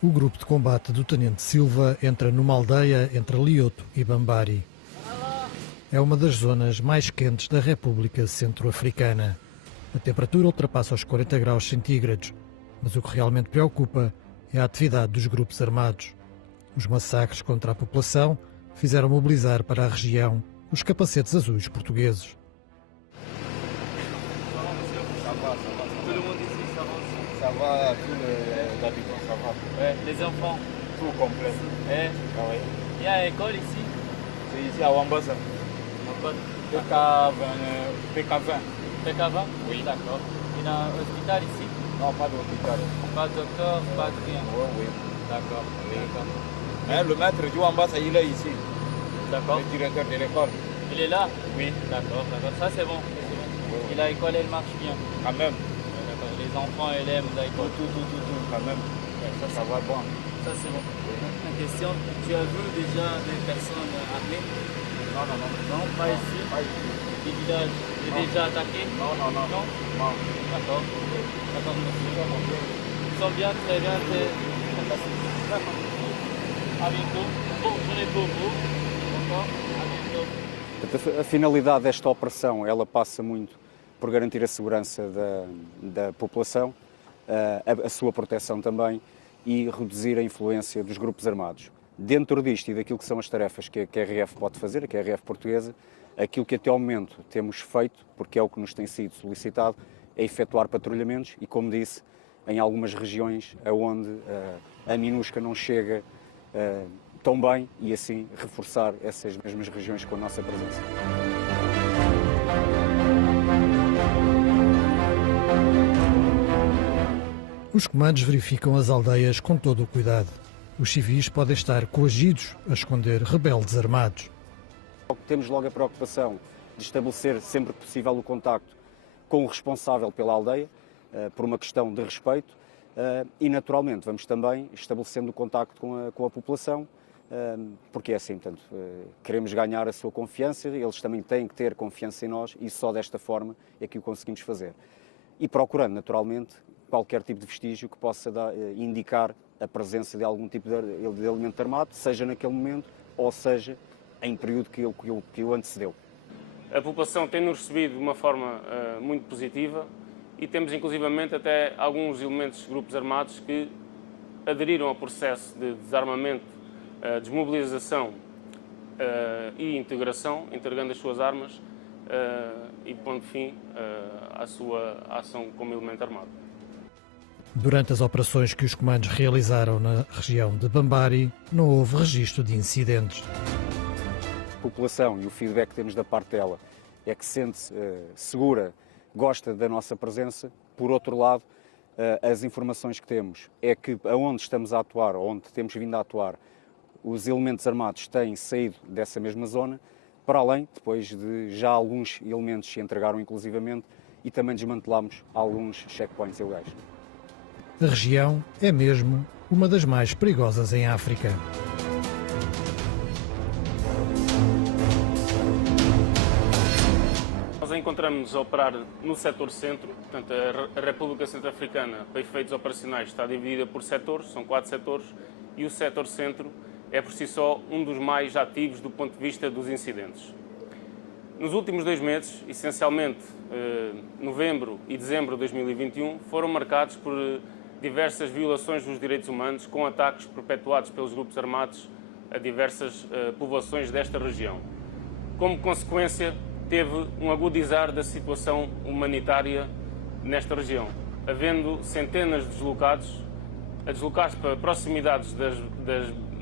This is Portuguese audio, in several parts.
O grupo de combate do Tenente Silva entra numa aldeia entre Lioto e Bambari. É uma das zonas mais quentes da República Centro-Africana. A temperatura ultrapassa os 40 graus centígrados, mas o que realmente preocupa é a atividade dos grupos armados. Os massacres contra a população fizeram mobilizar para a região os capacetes azuis portugueses. Ça va, tous les habitants, ça va. Ouais, les enfants. Tout complet. Ouais. Ah oui. Il y a une école ici. C'est ici à Wambasa. PK20. PK20. Oui. D'accord. Il y a un hôpital ici. Non, pas d'hôpital. Pas de docteur, pas de rien. Oui, oui. D'accord. D'accord. Mais le maître du Wambasa, il est ici. D'accord. Le directeur de l'école. Il est là. Oui. D'accord, d'accord. Ça c'est bon. Ça, c'est bon. Oui. Et l'école elle marche bien. Quand même. D'accord. Les enfants elle aiment l'école. Tout, quand même. Ouais, Ça va bon. Ça c'est bon. Une question. Tu as vu déjà des personnes armées? Non, non, non. Non, pas ici. Pas ici. Les villages déjà attaqués? Non, non, non. Non. Non. D'accord. D'accord, monsieur. Ils sont bien, très bien. À bientôt. Bonne journée pour vous. D'accord. À bientôt. A finalidade desta operação, ela passa muito por garantir a segurança da população, a sua proteção também e reduzir a influência dos grupos armados. Dentro disto e daquilo que são as tarefas que a QRF pode fazer, a QRF portuguesa, aquilo que até ao momento temos feito, porque é o que nos tem sido solicitado, é efetuar patrulhamentos e, como disse, em algumas regiões onde a MINUSCA não chega tão bem e assim reforçar essas mesmas regiões com a nossa presença. Os comandos verificam as aldeias com todo o cuidado. Os civis podem estar coagidos a esconder rebeldes armados. Temos logo a preocupação de estabelecer sempre que possível o contacto com o responsável pela aldeia, por uma questão de respeito, e naturalmente vamos também estabelecendo o contacto com a população, porque é assim, portanto, queremos ganhar a sua confiança, eles também têm que ter confiança em nós e só desta forma é que o conseguimos fazer. E procurando naturalmente qualquer tipo de vestígio que possa indicar a presença de algum tipo de elemento armado, seja naquele momento ou seja em período que o antecedeu. A população tem-nos recebido de uma forma muito positiva e temos inclusivamente até alguns elementos de grupos armados que aderiram ao processo de desarmamento, desmobilização e integração, entregando as suas armas e pondo fim à sua ação como elemento armado. Durante as operações que os comandos realizaram na região de Bambari, não houve registro de incidentes. A população e o feedback que temos da parte dela é que se sente segura, gosta da nossa presença. Por outro lado, as informações que temos é que aonde estamos a atuar, onde temos vindo a atuar, os elementos armados têm saído dessa mesma zona, para além, depois de já alguns elementos se entregaram inclusivamente e também desmantelamos alguns checkpoints ilegais. A região é mesmo uma das mais perigosas em África. Nós encontramos-nos a operar no setor centro, portanto a República Centro-Africana, para efeitos operacionais, está dividida por setores, são 4 setores, e o setor centro é por si só um dos mais ativos do ponto de vista dos incidentes. Nos últimos 2 meses, essencialmente novembro e dezembro de 2021, foram marcados por diversas violações dos direitos humanos com ataques perpetuados pelos grupos armados a diversas povoações desta região. Como consequência, teve um agudizar da situação humanitária nesta região, havendo centenas de deslocados a deslocar-se para proximidades das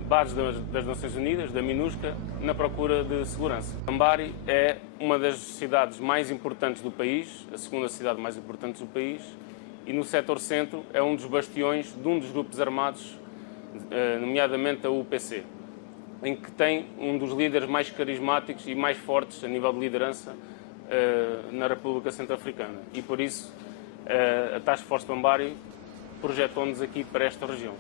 bases das Nações Unidas, da MINUSCA, na procura de segurança. Bambari é uma das cidades mais importantes do país, a segunda cidade mais importante do país, e no setor centro é um dos bastiões de um dos grupos armados, nomeadamente a UPC, em que tem um dos líderes mais carismáticos e mais fortes a nível de liderança na República Centro-Africana. E por isso a Task Force Bambari projetou-nos aqui para esta região.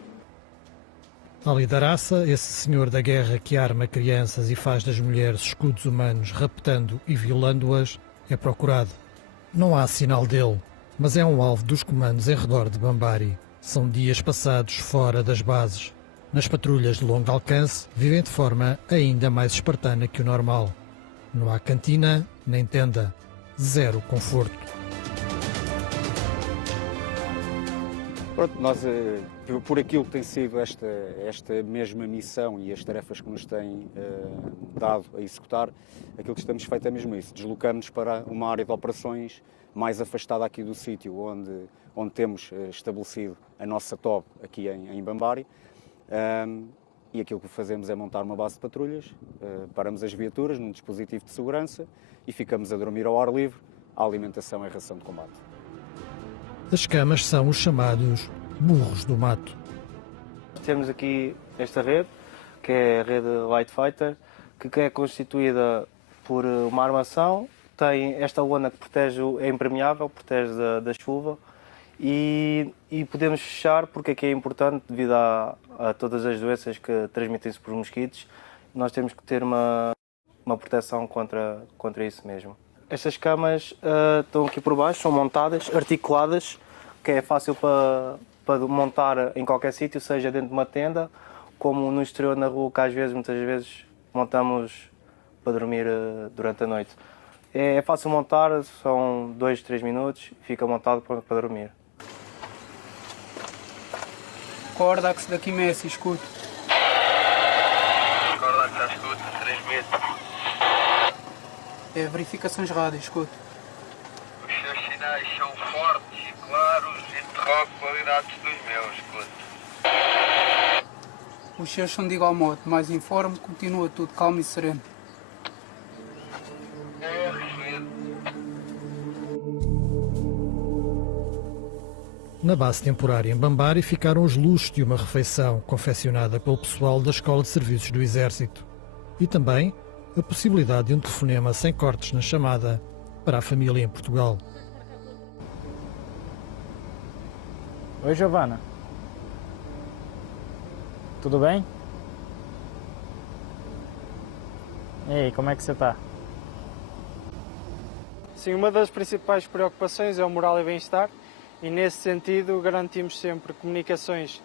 Ali Daraça, esse senhor da guerra que arma crianças e faz das mulheres escudos humanos, raptando e violando-as, é procurado. Não há sinal dele, mas é um alvo dos comandos em redor de Bambari. São dias passados fora das bases. Nas patrulhas de longo alcance, vivem de forma ainda mais espartana que o normal. Não há cantina, nem tenda. Zero conforto. Pronto, nós, por aquilo que tem sido esta mesma missão e as tarefas que nos têm dado a executar, aquilo que estamos feito é mesmo isso. Deslocamos para uma área de operações mais afastada aqui do sítio onde temos estabelecido a nossa TOB aqui em Bambari. E aquilo que fazemos é montar uma base de patrulhas, paramos as viaturas num dispositivo de segurança e ficamos a dormir ao ar livre. A alimentação é ração de combate. As camas são os chamados burros do mato. Temos aqui esta rede, que é a rede Light Fighter, que é constituída por uma armação, tem esta lona que protege, é impermeável, protege da chuva e podemos fechar, porque aqui é importante, devido a todas as doenças que transmitem-se por mosquitos, nós temos que ter uma proteção contra isso mesmo. Estas camas estão aqui por baixo, são montadas, articuladas, que é fácil para montar em qualquer sítio, seja dentro de uma tenda, como no exterior, na rua, que muitas vezes montamos para dormir durante a noite. É fácil montar, são 2, 3 minutos, fica montado para dormir. Cordax daqui Messi, escuto. Cordax à escuta, transmite. Verificações rádio, escuto. Os seus sinais são fortes e claros, interrogo qualidades dos meus, escuto. Os seus são de igual modo, mais informe, continua tudo calmo e sereno. Na base temporária em Bambari ficaram os luxos de uma refeição confeccionada pelo pessoal da Escola de Serviços do Exército e também a possibilidade de um telefonema sem cortes na chamada para a família em Portugal. Oi, Giovana. Tudo bem? E aí, como é que você está? Sim, uma das principais preocupações é o moral e bem-estar e, nesse sentido, garantimos sempre comunicações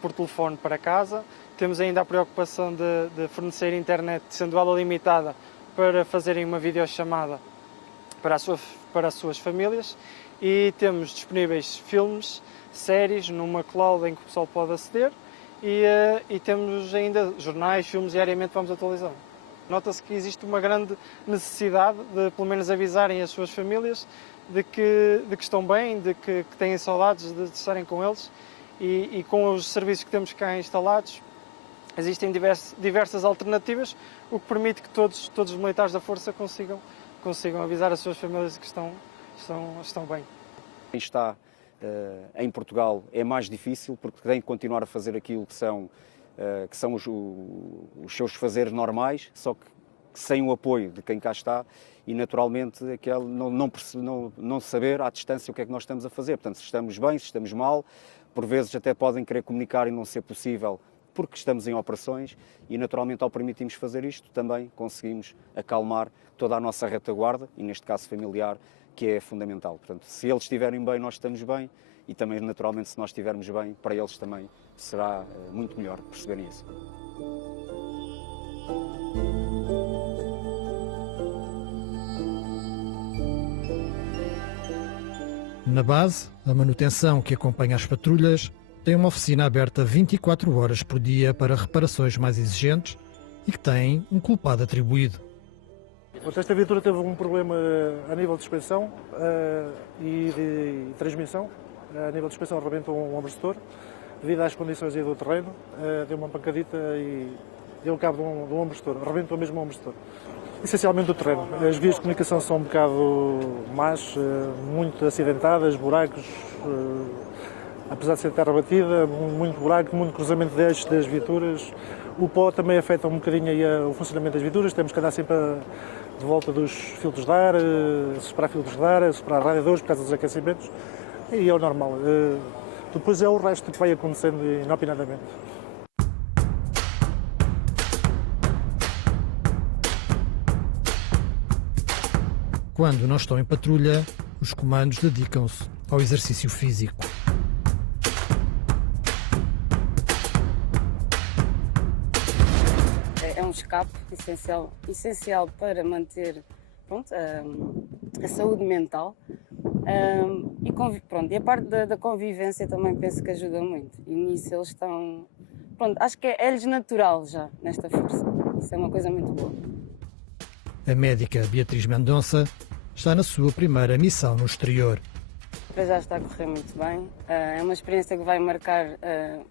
por telefone para casa. Temos ainda a preocupação de fornecer internet, sendo ela limitada, para fazerem uma videochamada para as suas famílias, e temos disponíveis filmes, séries numa cloud em que o pessoal pode aceder e temos ainda jornais, filmes, diariamente vamos atualizando. Nota-se que existe uma grande necessidade de, pelo menos, avisarem as suas famílias de que estão bem, de que têm saudades de estarem com eles, e com os serviços que temos cá instalados existem diversas alternativas, o que permite que todos os militares da Força consigam avisar as suas famílias que estão bem. Quem está em Portugal é mais difícil, porque tem de continuar a fazer aquilo que são os seus fazeres normais, só que sem o apoio de quem cá está e, naturalmente, não saber à distância o que é que nós estamos a fazer. Portanto, se estamos bem, se estamos mal, por vezes até podem querer comunicar e não ser possível porque estamos em operações e, naturalmente, ao permitirmos fazer isto, também conseguimos acalmar toda a nossa retaguarda e, neste caso, familiar, que é fundamental. Portanto, se eles estiverem bem, nós estamos bem e também, naturalmente, se nós estivermos bem, para eles também será muito melhor perceberem isso. Na base, a manutenção que acompanha as patrulhas tem uma oficina aberta 24 horas por dia para reparações mais exigentes e que tem um culpado atribuído. Esta viatura teve um problema a nível de suspensão e de transmissão. A nível de suspensão arrebentou um amortecedor. Devido às condições aí do terreno, deu uma pancadita e deu cabo de um amortecedor. Arrebentou mesmo um amortecedor. Essencialmente o terreno. As vias de comunicação são um bocado más, muito acidentadas, buracos, apesar de ser terra batida, muito buraco, muito cruzamento de eixos das viaturas. O pó também afeta um bocadinho aí o funcionamento das viaturas, temos que andar sempre de volta dos filtros de ar, superar filtros de ar, superar radiadores por causa dos aquecimentos, e é o normal. Depois é o resto que vai acontecendo inopinadamente. Quando não estão em patrulha, os comandos dedicam-se ao exercício físico. escape, essencial para manter a saúde mental. E a parte da convivência também penso que ajuda muito. E nisso eles estão... acho que é-lhes natural já, nesta força. Isso é uma coisa muito boa. A médica Beatriz Mendonça está na sua primeira missão no exterior. Já está a correr muito bem. É uma experiência que vai marcar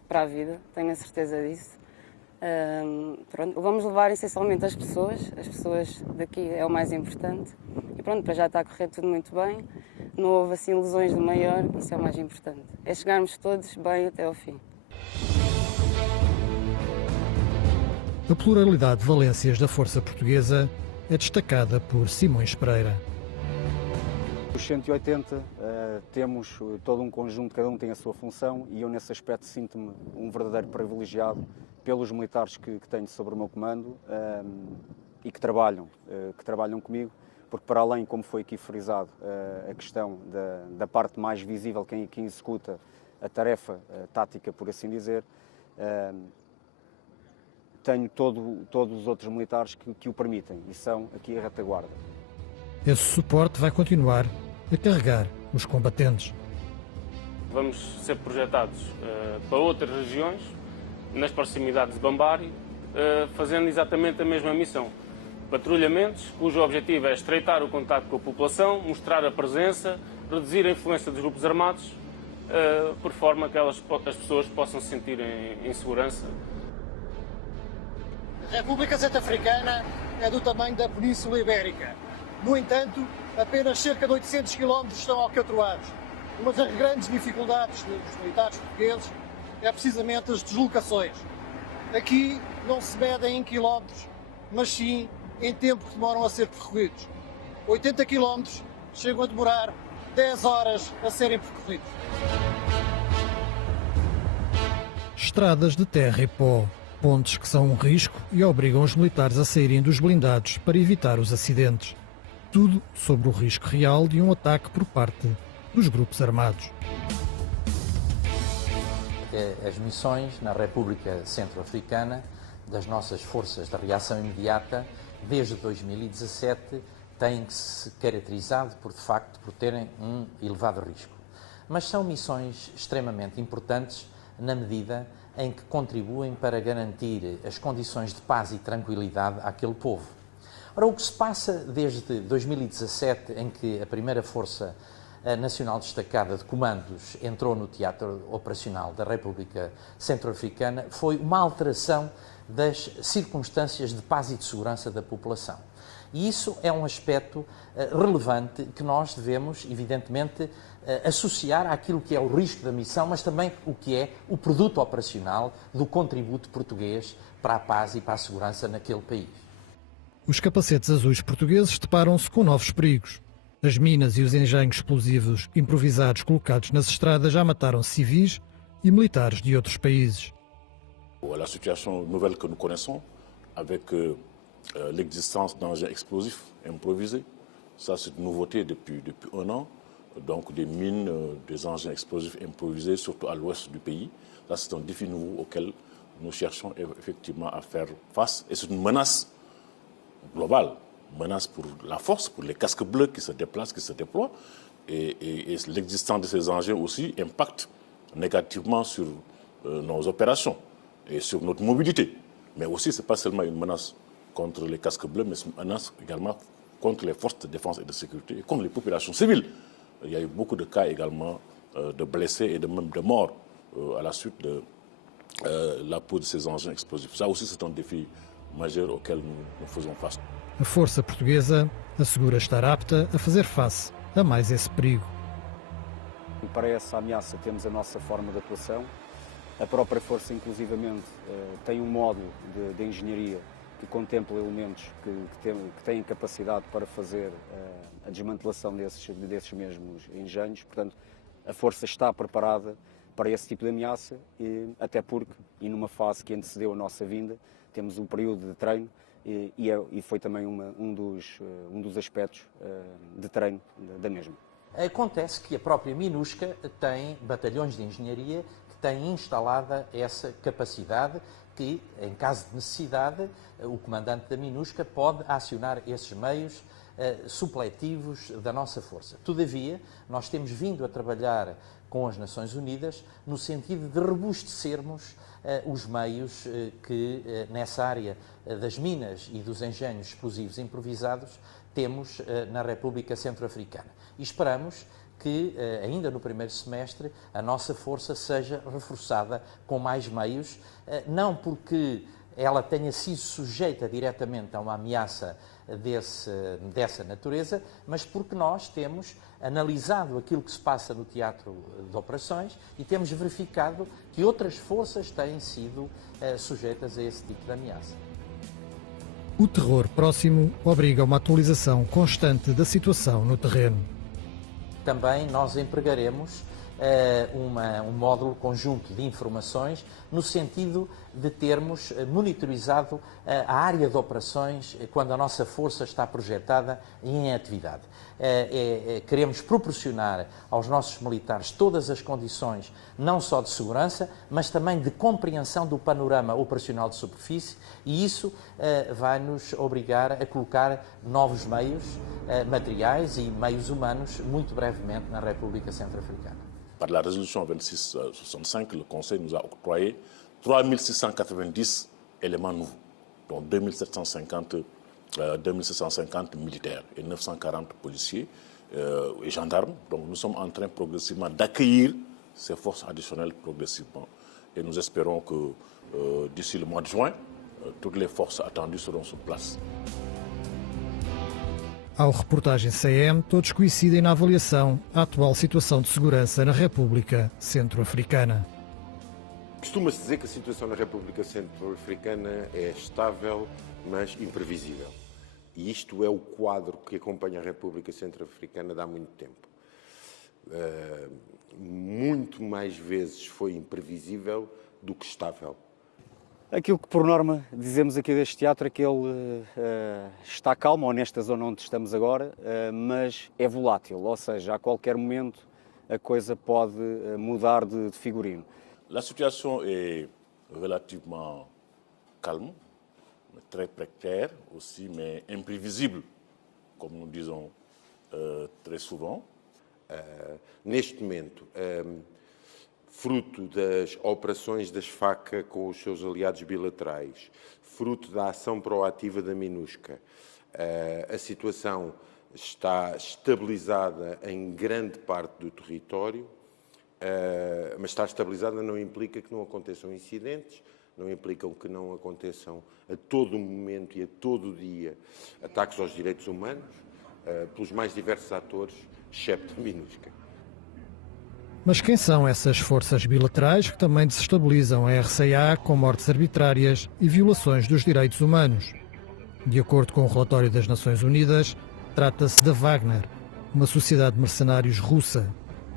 para a vida, tenho a certeza disso. Vamos levar essencialmente as pessoas daqui é o mais importante. E para já está a correr tudo muito bem. Não houve assim lesões de maior, isso é o mais importante. É chegarmos todos bem até ao fim. A pluralidade de valências da Força Portuguesa é destacada por Simões Pereira. Os 180 temos todo um conjunto, cada um tem a sua função e eu nesse aspecto sinto-me um verdadeiro privilegiado pelos militares que tenho sobre o meu comando e que trabalham comigo, porque para além, como foi aqui frisado, a questão da parte mais visível, quem executa a tarefa tática, por assim dizer, tenho todos os outros militares que o permitem e são aqui a retaguarda. Esse suporte vai continuar a carregar os combatentes. Vamos ser projetados para outras regiões, nas proximidades de Bambari, fazendo exatamente a mesma missão. Patrulhamentos, cujo objetivo é estreitar o contato com a população, mostrar a presença, reduzir a influência dos grupos armados, por forma que as pessoas possam se sentir em segurança. A República Centro-Africana é do tamanho da Península Ibérica. No entanto, apenas cerca de 800 km estão alcatroados. Uma das grandes dificuldades dos militares portugueses é precisamente as deslocações. Aqui não se medem em quilómetros, mas sim em tempo que demoram a ser percorridos. 80 km chegam a demorar 10 horas a serem percorridos. Estradas de terra e pó, pontes que são um risco e obrigam os militares a saírem dos blindados para evitar os acidentes. Tudo sobre o risco real de um ataque por parte dos grupos armados. As missões na República Centro-Africana das nossas forças de reação imediata, desde 2017, têm se caracterizado por, de facto, por terem um elevado risco. Mas são missões extremamente importantes na medida em que contribuem para garantir as condições de paz e tranquilidade àquele povo. Ora, o que se passa desde 2017, em que a primeira Força Nacional Destacada de Comandos entrou no teatro operacional da República Centro-Africana, foi uma alteração das circunstâncias de paz e de segurança da população. E isso é um aspecto relevante que nós devemos, evidentemente, associar àquilo que é o risco da missão, mas também o que é o produto operacional do contributo português para a paz e para a segurança naquele país. Os capacetes azuis portugueses deparam-se com novos perigos. As minas e os engenhos explosivos improvisados colocados nas estradas já mataram civis e militares de outros países. La situation nouvelle que nous connaissons, avec l'existence d'engins explosifs improvisés, ça c'est une nouveauté depuis un an. Donc des mines, des engins explosifs improvisés, surtout à l'ouest du pays. Ça c'est un défi nouveau auquel nous cherchons effectivement à faire face. Et c'est une menace globale, menace pour la force, pour les casques bleus qui se déplacent, qui se déploient. Et l'existence de ces engins aussi impacte négativement sur nos opérations et sur notre mobilité. Mais aussi, ce n'est pas seulement une menace contre les casques bleus, mais c'est une menace également contre les forces de défense et de sécurité et contre les populations civiles. Il y a eu beaucoup de cas également de blessés et même de morts à la suite de la pose de ces engins explosifs. Ça aussi, c'est un défi majeur auquel nous faisons face. A Força Portuguesa assegura estar apta a fazer face a mais esse perigo. Para essa ameaça temos a nossa forma de atuação. A própria Força, inclusivamente, tem um módulo de engenharia que contempla elementos que têm capacidade para fazer a desmantelação desses mesmos engenhos. Portanto, a Força está preparada para esse tipo de ameaça, até porque, e numa fase que antecedeu a nossa vinda, temos um período de treino e foi também um dos aspectos de treino da mesma. Acontece que a própria MINUSCA tem batalhões de engenharia que tem instalada essa capacidade que, em caso de necessidade, o comandante da MINUSCA pode acionar esses meios supletivos da nossa força. Todavia, nós temos vindo a trabalhar com as Nações Unidas no sentido de robustecermos os meios que, nessa área das minas e dos engenhos explosivos improvisados, temos na República Centro-Africana. E esperamos que, ainda no primeiro semestre, a nossa força seja reforçada com mais meios, não porque ela tenha sido sujeita diretamente a uma ameaça dessa natureza, mas porque nós temos analisado aquilo que se passa no teatro de operações e temos verificado que outras forças têm sido sujeitas a esse tipo de ameaça. O terror próximo obriga a uma atualização constante da situação no terreno. Também nós empregaremos um módulo conjunto de informações no sentido de termos monitorizado a área de operações quando a nossa força está projetada e em atividade. Queremos proporcionar aos nossos militares todas as condições, não só de segurança, mas também de compreensão do panorama operacional de superfície, e isso vai nos obrigar a colocar novos meios materiais e meios humanos muito brevemente na República Centro-Africana. Par la résolution 2665, le Conseil nous a octroyé 3690 éléments nouveaux, dont 2750 militaires et 940 policiers et gendarmes. Donc nous sommes en train progressivement d'accueillir ces forces additionnelles progressivement. Et nous espérons que d'ici le mois de juin, toutes les forces attendues seront sur place. Ao reportagem CM, todos coincidem na avaliação a atual situação de segurança na República Centro-Africana. Costuma-se dizer que a situação na República Centro-Africana é estável, mas imprevisível. E isto é o quadro que acompanha a República Centro-Africana de há muito tempo. Muito mais vezes foi imprevisível do que estável. Aquilo que, por norma, dizemos aqui deste teatro é que ele está calmo, ou nesta zona onde estamos agora, mas é volátil, ou seja, a qualquer momento a coisa pode mudar de figurino. La situation est relativement calme, très précaire aussi, mais imprévisible, comme nous disons très souvent. Neste momento, fruto das operações das FACA com os seus aliados bilaterais, fruto da ação proativa da MINUSCA, a situação está estabilizada em grande parte do território, mas estar estabilizada não implica que não aconteçam incidentes, não implicam que não aconteçam a todo momento e a todo dia ataques aos direitos humanos, pelos mais diversos atores, excepto a MINUSCA. Mas quem são essas forças bilaterais que também desestabilizam a RCA com mortes arbitrárias e violações dos direitos humanos? De acordo com o relatório das Nações Unidas, trata-se da Wagner, uma sociedade de mercenários russa.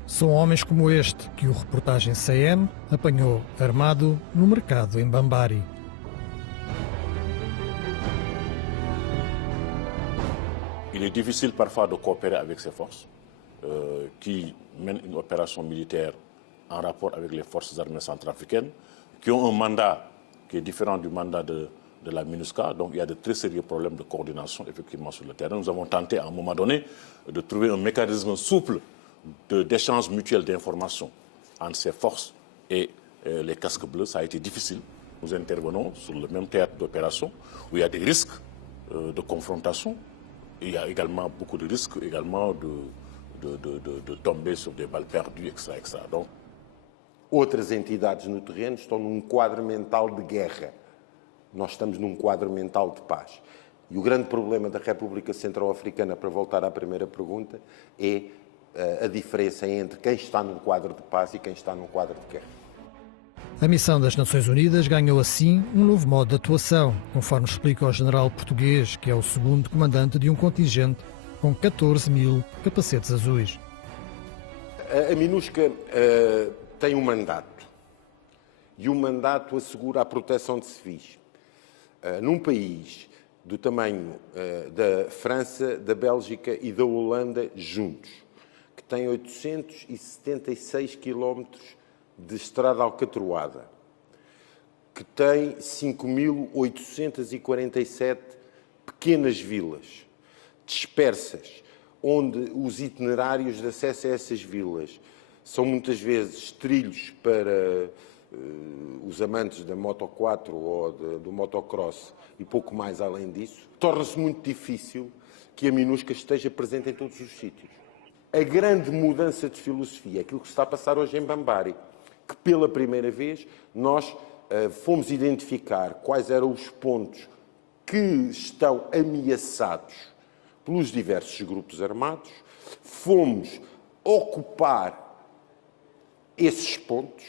São homens como este que o reportagem CM apanhou armado no mercado em Bambari. Il est difficile parfois de coopérer avec ces forces qui mènent une opération militaire en rapport avec les forces armées centrafricaines, qui ont un mandat qui est différent du mandat de la MINUSCA. Donc il y a de très sérieux problèmes de coordination effectivement sur le terrain. Nous avons tenté à un moment donné de trouver un mécanisme souple d'échange mutuel d'informations entre ces forces et les casques bleus. Ça a été difficile. Nous intervenons sur le même théâtre d'opération où il y a des risques de confrontation. Il y a également beaucoup de risques également de tomber sur des balles perdues, etc. Donc, outras entidades no terreno estão num quadro mental de guerra. Nós estamos num quadro mental de paz. E o grande problema da República Centro-Africana, para voltar à primeira pergunta, é a diferença entre quem está num quadro de paz e quem está num quadro de guerra. A missão das Nações Unidas ganhou assim um novo modo de atuação, conforme explica o general português, que é o segundo comandante de um contingente com 14 mil capacetes azuis. A MINUSCA tem um mandato, e o mandato assegura a proteção de civis. Num país do tamanho da França, da Bélgica e da Holanda juntos, que tem 876 quilómetros de estrada alcatroada, que tem 5.847 pequenas vilas dispersas, onde os itinerários de acesso a essas vilas são muitas vezes trilhos para os amantes da Moto 4 ou do motocross e pouco mais além disso, torna-se muito difícil que a Minusca esteja presente em todos os sítios. A grande mudança de filosofia, aquilo que se está a passar hoje em Bambari, que pela primeira vez nós fomos identificar quais eram os pontos que estão ameaçados pelos diversos grupos armados, fomos ocupar esses pontos,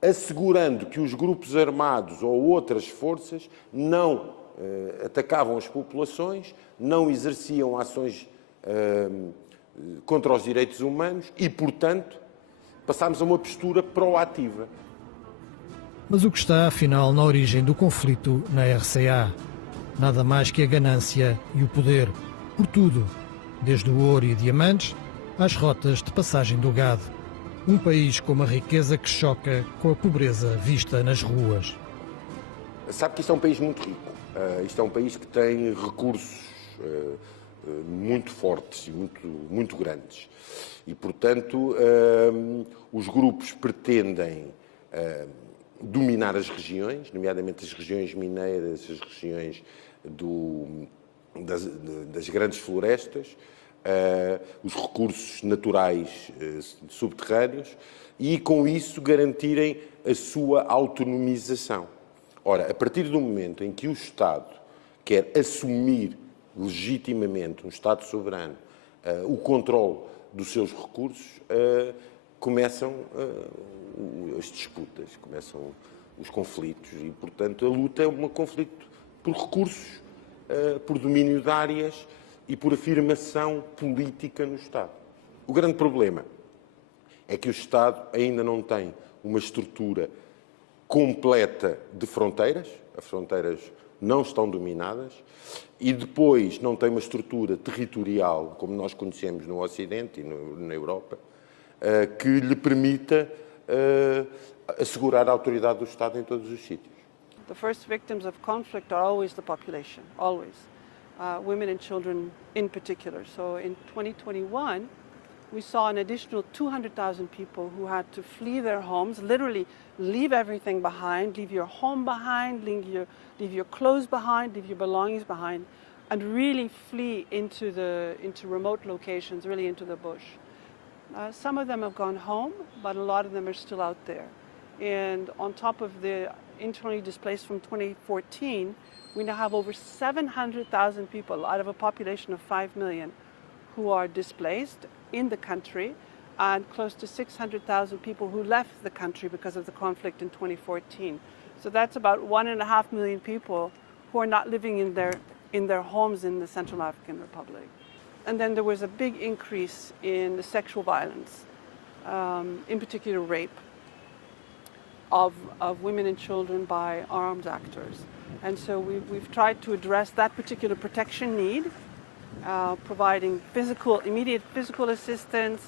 assegurando que os grupos armados ou outras forças não atacavam as populações, não exerciam ações contra os direitos humanos e, portanto, passámos a uma postura proativa. Mas o que está, afinal, na origem do conflito na RCA? Nada mais que a ganância e o poder, por tudo, desde o ouro e diamantes às rotas de passagem do gado. Um país com uma riqueza que choca com a pobreza vista nas ruas. Sabe que isto é um país muito rico. Isto é um país que tem recursos muito fortes e muito grandes. E, portanto, os grupos pretendem dominar as regiões, nomeadamente as regiões mineiras, as regiões das grandes florestas, os recursos naturais subterrâneos e, com isso, garantirem a sua autonomização. Ora, a partir do momento em que o Estado quer assumir legitimamente, um Estado soberano, o controle dos seus recursos, começam as disputas, começam os conflitos e, portanto, a luta é um conflito por recursos, por domínio de áreas e por afirmação política no Estado. O grande problema é que o Estado ainda não tem uma estrutura completa de fronteiras, as fronteiras não estão dominadas, e depois não tem uma estrutura territorial, como nós conhecemos no Ocidente e na Europa, que lhe permita assegurar a autoridade do Estado em todos os sítios. The first victims of conflict are always the population, always. Women and children in particular. So in 2021, we saw an additional 200,000 people who had to flee their homes, literally leave everything behind, leave your home behind, leave your clothes behind, leave your belongings behind, and really flee into remote locations, really into the bush. Some of them have gone home, but a lot of them are still out there. And on top of the internally displaced from 2014, we now have over 700,000 people out of a population of 5 million who are displaced in the country, and close to 600,000 people who left the country because of the conflict in 2014. So that's about 1.5 million people who are not living in their homes in the Central African Republic. And then there was a big increase in the sexual violence, in particular rape of women and children by armed actors. And so we've tried to address that particular protection need, providing immediate physical assistance,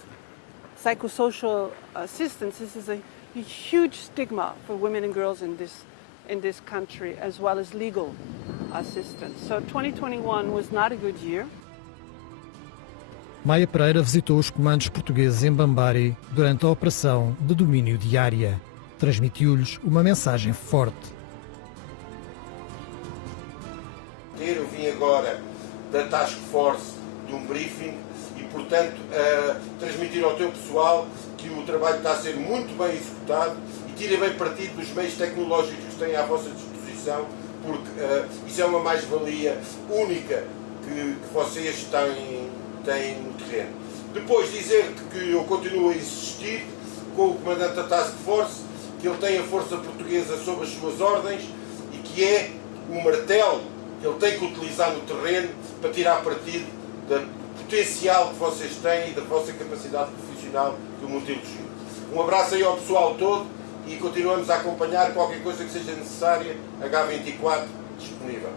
psychosocial assistance. This is a huge stigma for women and girls in this country, as well as legal assistance. So 2021 was not a good year. Maia Pereira visitou os comandos portugueses em Bambari durante a operação de domínio de área. Transmitiu-lhes uma mensagem forte. Eu vim agora da Task Force de um briefing e, portanto, transmitir ao teu pessoal que o trabalho está a ser muito bem executado e tirem bem partido dos meios tecnológicos que têm à vossa disposição, porque isso é uma mais-valia única que vocês têm no terreno. Depois dizer-te que eu continuo a insistir com o comandante da Task Force, que ele tem a força portuguesa sob as suas ordens e que é o martelo que ele tem que utilizar no terreno para tirar partido do potencial que vocês têm e da vossa capacidade profissional que o mundo elogiou. Um abraço aí ao pessoal todo e continuamos a acompanhar qualquer coisa que seja necessária, H24 disponível.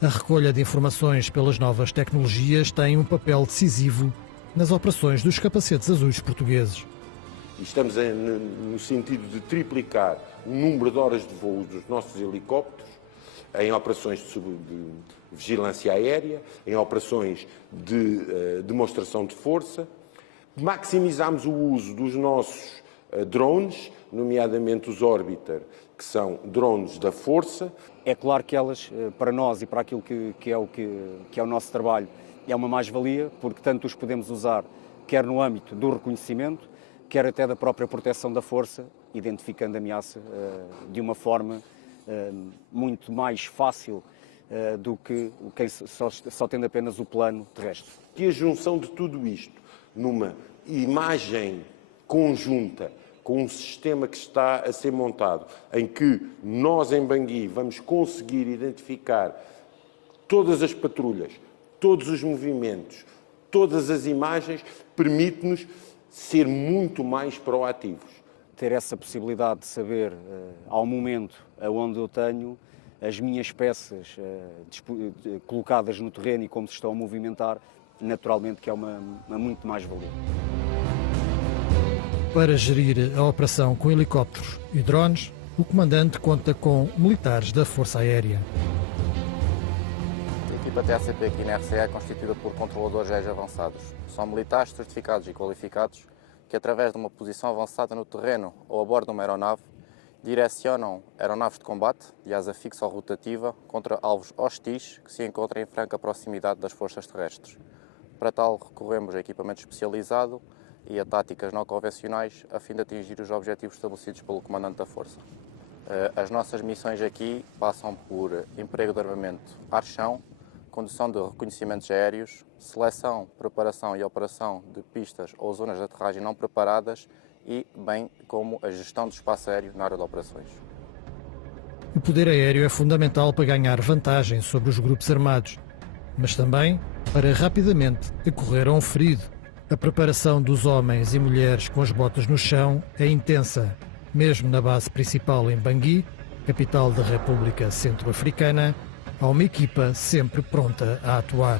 A recolha de informações pelas novas tecnologias tem um papel decisivo nas operações dos capacetes azuis portugueses. e estamos no sentido de triplicar o número de horas de voo dos nossos helicópteros em operações de vigilância aérea, em operações de demonstração de força. Maximizamos o uso dos nossos drones, nomeadamente os Orbiter, que são drones da força. É claro que elas, para nós e para aquilo que é o nosso trabalho, é uma mais-valia, porque tanto os podemos usar, quer no âmbito do reconhecimento, quer até da própria proteção da força, identificando a ameaça de uma forma muito mais fácil do que quem só tendo apenas o plano terrestre. E a junção de tudo isto numa imagem conjunta, com um sistema que está a ser montado, em que nós em Bangui vamos conseguir identificar todas as patrulhas, todos os movimentos, todas as imagens, permite-nos ser muito mais proativos. Ter essa possibilidade de saber, ao momento onde eu tenho as minhas peças colocadas no terreno e como se estão a movimentar, naturalmente que é uma muito mais-valia. Para gerir a operação com helicópteros e drones, o comandante conta com militares da Força Aérea. A equipa TACP aqui na RCA é constituída por controladores aéreos avançados. São militares certificados e qualificados que, através de uma posição avançada no terreno ou a bordo de uma aeronave, direcionam aeronaves de combate, de asa fixa ou rotativa, contra alvos hostis que se encontram em franca proximidade das forças terrestres. Para tal, recorremos a equipamento especializado e a táticas não convencionais a fim de atingir os objetivos estabelecidos pelo comandante da força. As nossas missões aqui passam por emprego de armamento ar-chão, condução de reconhecimentos aéreos, seleção, preparação e operação de pistas ou zonas de aterragem não preparadas e, bem como a gestão do espaço aéreo na área de operações. O poder aéreo é fundamental para ganhar vantagem sobre os grupos armados, mas também para rapidamente acorrer a um ferido. A preparação dos homens e mulheres com as botas no chão é intensa. Mesmo na base principal em Bangui, capital da República Centro-Africana, há uma equipa sempre pronta a atuar.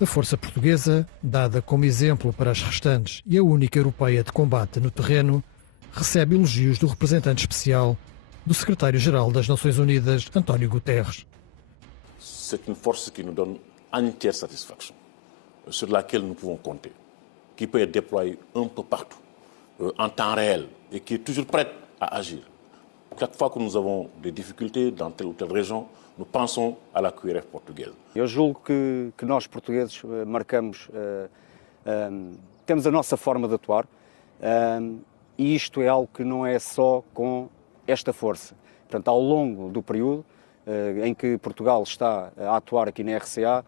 A Força Portuguesa, dada como exemplo para as restantes e a única europeia de combate no terreno, recebe elogios do representante especial do secretário-geral das Nações Unidas, António Guterres. C'est une force qui nous donne entière satisfaction, sur laquelle nous pouvons compter, qui peut être déployée un peu partout, en temps réel, et qui est toujours prête à agir. Chaque fois que nous avons des difficultés dans telle ou telle région, nous pensons à la QRF portugaise. Eu julgo que nós portugueses marcamos, temos a nossa forma de atuar, e isto é algo que não é só com esta força. Portanto, ao longo do período em que Portugal está a atuar aqui na RCA,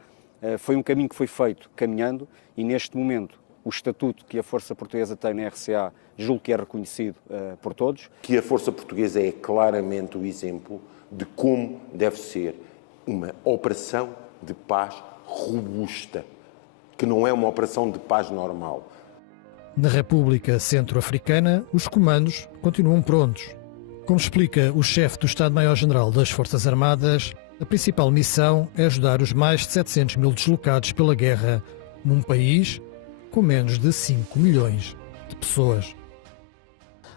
foi um caminho que foi feito caminhando, e neste momento o estatuto que a Força Portuguesa tem na RCA julgo que é reconhecido por todos. Que a Força Portuguesa é claramente o exemplo de como deve ser uma operação de paz robusta, que não é uma operação de paz normal. Na República Centro-Africana, os comandos continuam prontos. Como explica o chefe do Estado-Maior-General das Forças Armadas, a principal missão é ajudar os mais de 700 mil deslocados pela guerra num país com menos de 5 milhões de pessoas.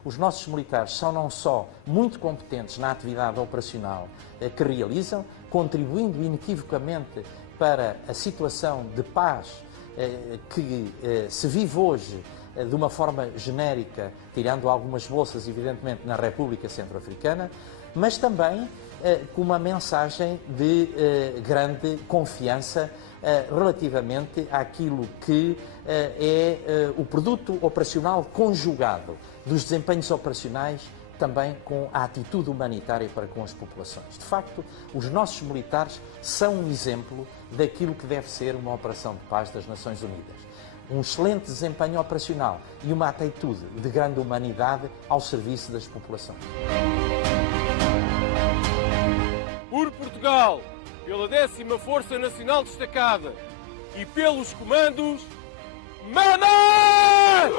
Os nossos militares são não só muito competentes na atividade operacional que realizam, contribuindo inequivocamente para a situação de paz que se vive hoje de uma forma genérica, tirando algumas bolsas, evidentemente, na República Centro-Africana, mas também com uma mensagem de grande confiança relativamente àquilo que é o produto operacional conjugado dos desempenhos operacionais também com a atitude humanitária para com as populações. De facto, os nossos militares são um exemplo daquilo que deve ser uma operação de paz das Nações Unidas. Um excelente desempenho operacional e uma atitude de grande humanidade ao serviço das populações. Por Portugal, pelo pela 10ª Força Nacional Destacada e pelos comandos MAMA!